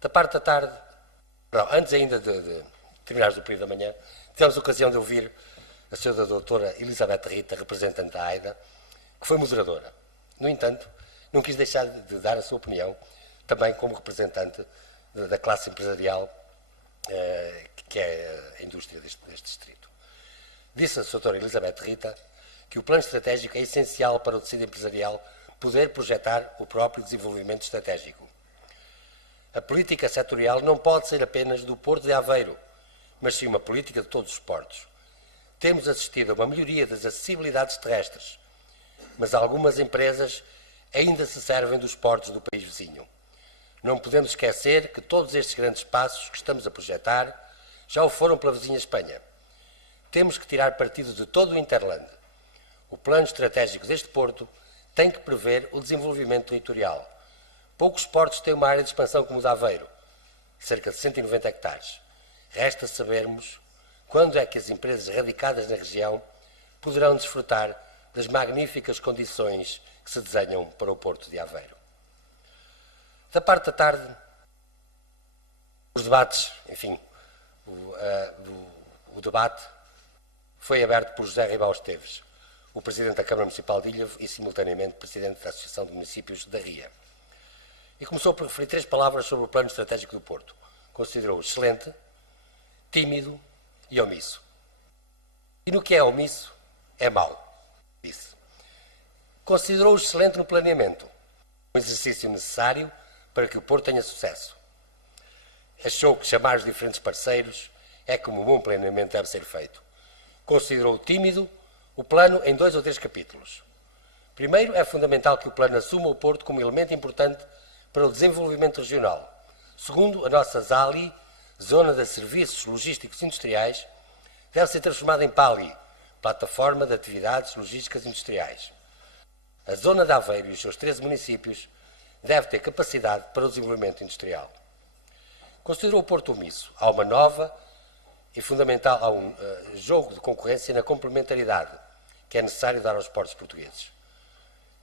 Da parte da tarde, não, antes ainda de terminares o período da manhã, tivemos a ocasião de ouvir a senhora doutora Elizabeth Rita, representante da AIDA, que foi moderadora. No entanto, não quis deixar de dar a sua opinião, também como representante da classe empresarial, que é a indústria deste distrito. Disse a doutora Elizabeth Rita que o plano estratégico é essencial para o tecido empresarial poder projetar o próprio desenvolvimento estratégico. A política setorial não pode ser apenas do Porto de Aveiro, mas sim uma política de todos os portos. Temos assistido a uma melhoria das acessibilidades terrestres, mas algumas empresas ainda se servem dos portos do país vizinho. Não podemos esquecer que todos estes grandes passos que estamos a projetar já o foram pela vizinha Espanha. Temos que tirar partido de todo o Interland. O plano estratégico deste porto tem que prever o desenvolvimento territorial. Poucos portos têm uma área de expansão como o de Aveiro, cerca de 190 hectares. Resta sabermos quando é que as empresas radicadas na região poderão desfrutar das magníficas condições que se desenham para o porto de Aveiro. Da parte da tarde, os debates, enfim, o debate foi aberto por José Ribal Esteves, o Presidente da Câmara Municipal de Ilhavo e, simultaneamente, Presidente da Associação de Municípios da Ria. E começou por referir 3 palavras sobre o plano estratégico do Porto. Considerou excelente, tímido e omisso. E no que é omisso, é mau, disse. Considerou excelente no planeamento, um exercício necessário para que o Porto tenha sucesso. Achou que chamar os diferentes parceiros é como um bom planeamento deve ser feito. Considerou tímido o plano em 2 ou 3 capítulos. Primeiro, é fundamental que o plano assuma o Porto como elemento importante para o desenvolvimento regional. Segundo, a nossa ZALI, Zona de Serviços Logísticos Industriais, deve ser transformada em PALI, Plataforma de Atividades Logísticas Industriais. A Zona de Aveiro e os seus 13 municípios deve ter capacidade para o desenvolvimento industrial. Considerou o Porto omisso. Há uma nova e fundamental, há um jogo de concorrência na complementaridade que é necessário dar aos portos portugueses.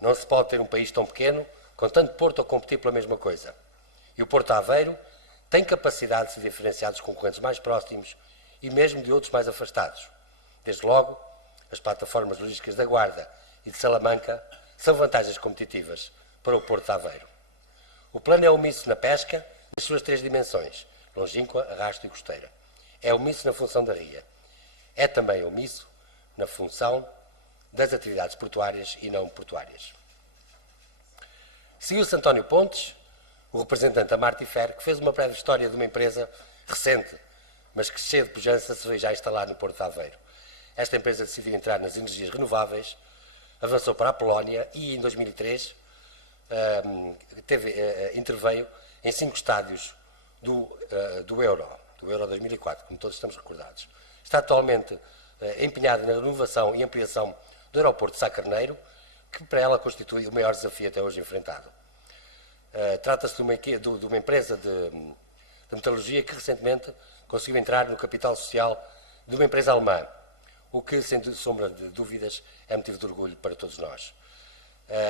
Não se pode ter um país tão pequeno com tanto porto a competir pela mesma coisa. E o Porto Aveiro tem capacidade de se diferenciar dos concorrentes mais próximos e mesmo de outros mais afastados. Desde logo, as plataformas logísticas da Guarda e de Salamanca são vantagens competitivas para o Porto de Aveiro. O plano é omisso na pesca, nas suas 3 dimensões, longínqua, arrasto e costeira. É omisso na função da ria. É também omisso na função das atividades portuárias e não portuárias. Seguiu-se António Pontes, o representante da Martifer, que fez uma breve história de uma empresa recente, mas que cheia de pujança se veio já instalar no Porto de Aveiro. Esta empresa decidiu entrar nas energias renováveis, avançou para a Polónia e, em 2003, interveio em 5 estádios do Euro 2004, como todos estamos recordados. Está atualmente empenhada na renovação e ampliação do aeroporto de Sá Carneiro, que para ela constitui o maior desafio até hoje enfrentado. Trata-se de uma empresa de metalurgia que recentemente conseguiu entrar no capital social de uma empresa alemã, o que, sem sombra de dúvidas, é motivo de orgulho para todos nós.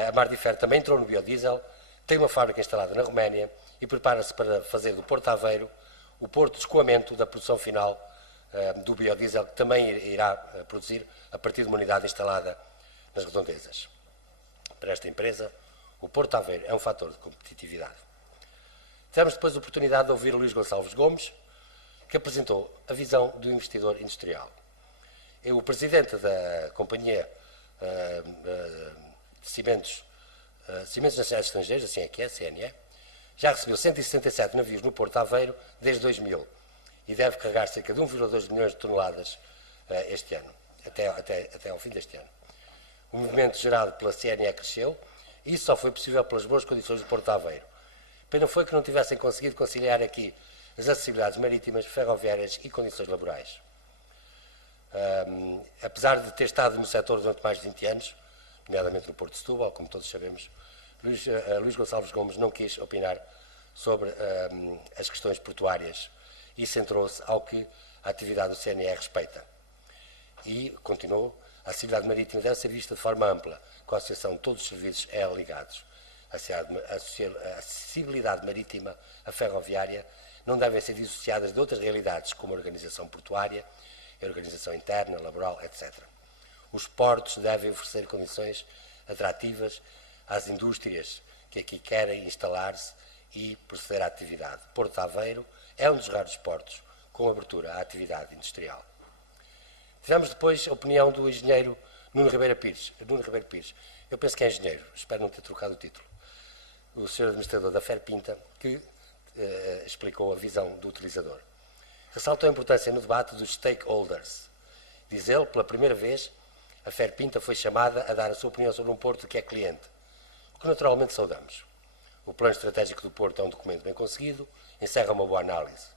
A Mardifer também entrou no biodiesel, tem uma fábrica instalada na Roménia e prepara-se para fazer do Porto Aveiro o porto de escoamento da produção final do biodiesel, que também irá produzir a partir de uma unidade instalada nas redondezas. Para esta empresa, o Porto Aveiro é um fator de competitividade. Tivemos depois a oportunidade de ouvir o Luís Gonçalves Gomes, que apresentou a visão do investidor industrial. O presidente da Companhia de Cimentos Nacionais Estrangeiros, assim é que é, CNE, já recebeu 167 navios no Porto Aveiro desde 2000 e deve carregar cerca de 1,2 milhões de toneladas este ano, até ao fim deste ano. O movimento gerado pela CNE cresceu e isso só foi possível pelas boas condições do Porto Aveiro. Pena foi que não tivessem conseguido conciliar aqui as acessibilidades marítimas, ferroviárias e condições laborais. Apesar de ter estado no setor durante mais de 20 anos, nomeadamente no Porto de Setúbal, como todos sabemos, Luís Gonçalves Gomes não quis opinar sobre as questões portuárias e centrou-se ao que a atividade do CNE respeita. E continuou, a acessibilidade marítima deve ser vista de forma ampla, com a associação de todos os serviços ligados. a acessibilidade marítima, a ferroviária, não devem ser dissociadas de outras realidades, como a organização portuária, a organização interna, laboral, etc. Os portos devem oferecer condições atrativas às indústrias que aqui querem instalar-se e proceder à atividade. Porto de Aveiro é um dos raros portos com abertura à atividade industrial. Tivemos depois a opinião do engenheiro Nuno Ribeiro Pires. Eu penso que é engenheiro, espero não ter trocado o título. O senhor administrador da Ferpinta, que explicou a visão do utilizador. Ressaltou a importância no debate dos stakeholders. Diz ele, pela primeira vez, a Ferpinta foi chamada a dar a sua opinião sobre um porto que é cliente, o que naturalmente saudamos. O plano estratégico do porto é um documento bem conseguido, encerra uma boa análise.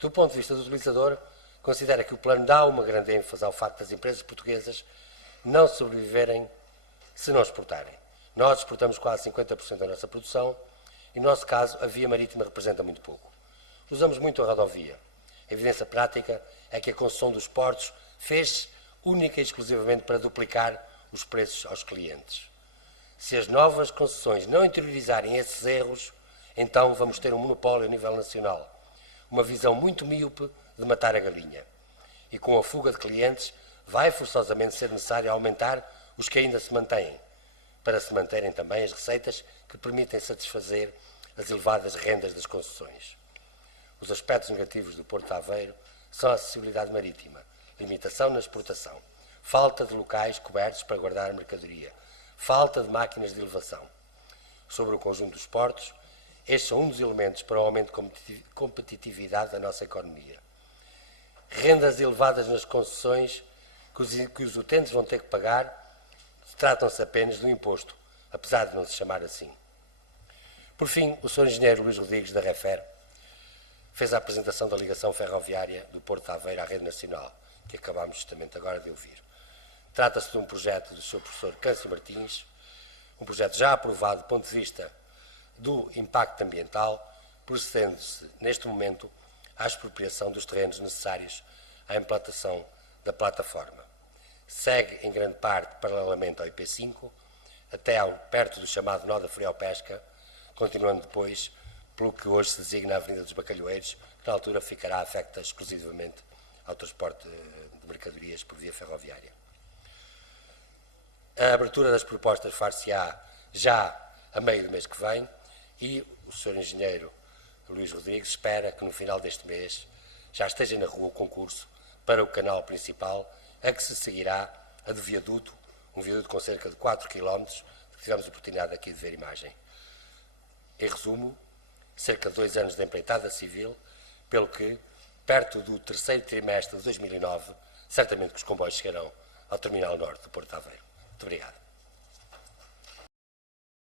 Do ponto de vista do utilizador, considera que o plano dá uma grande ênfase ao facto das empresas portuguesas não sobreviverem se não exportarem. Nós exportamos quase 50% da nossa produção e, no nosso caso, a via marítima representa muito pouco. Usamos muito a rodovia. A evidência prática é que a concessão dos portos fez única e exclusivamente para duplicar os preços aos clientes. Se as novas concessões não interiorizarem esses erros, então vamos ter um monopólio a nível nacional. Uma visão muito míope de matar a galinha. E com a fuga de clientes, vai forçosamente ser necessário aumentar os que ainda se mantêm, para se manterem também as receitas que permitem satisfazer as elevadas rendas das concessões. Os aspectos negativos do Porto de Aveiro são a acessibilidade marítima, limitação na exportação, falta de locais cobertos para guardar a mercadoria, falta de máquinas de elevação. Sobre o conjunto dos portos, estes são um dos elementos para o aumento de competitividade da nossa economia. Rendas elevadas nas concessões que os utentes vão ter que pagar tratam-se apenas do imposto, apesar de não se chamar assim. Por fim, o Sr. Engenheiro Luís Rodrigues, da Refer, fez a apresentação da ligação ferroviária do Porto de Aveiro à rede nacional, que acabámos justamente agora de ouvir. Trata-se de um projeto do Sr. Professor Câncio Martins, um projeto já aprovado do ponto de vista do impacto ambiental, procedendo-se, neste momento, à expropriação dos terrenos necessários à implantação da plataforma. Segue, em grande parte, paralelamente ao IP5, até perto do chamado nó da Friopesca, continuando depois pelo que hoje se designa a Avenida dos Bacalhoeiros, que na altura ficará afecta exclusivamente ao transporte de mercadorias por via ferroviária. A abertura das propostas far-se-á já a meio do mês que vem e o Sr. Engenheiro Luís Rodrigues espera que no final deste mês já esteja na rua o concurso para o canal principal, a que se seguirá a do viaduto, um viaduto com cerca de 4 km, que tivemos a oportunidade aqui de ver imagem. Em resumo, cerca de 2 anos de empreitada civil, pelo que, perto do terceiro trimestre de 2009, certamente que os comboios chegarão ao Terminal Norte de Porto de Aveiro. Muito obrigado.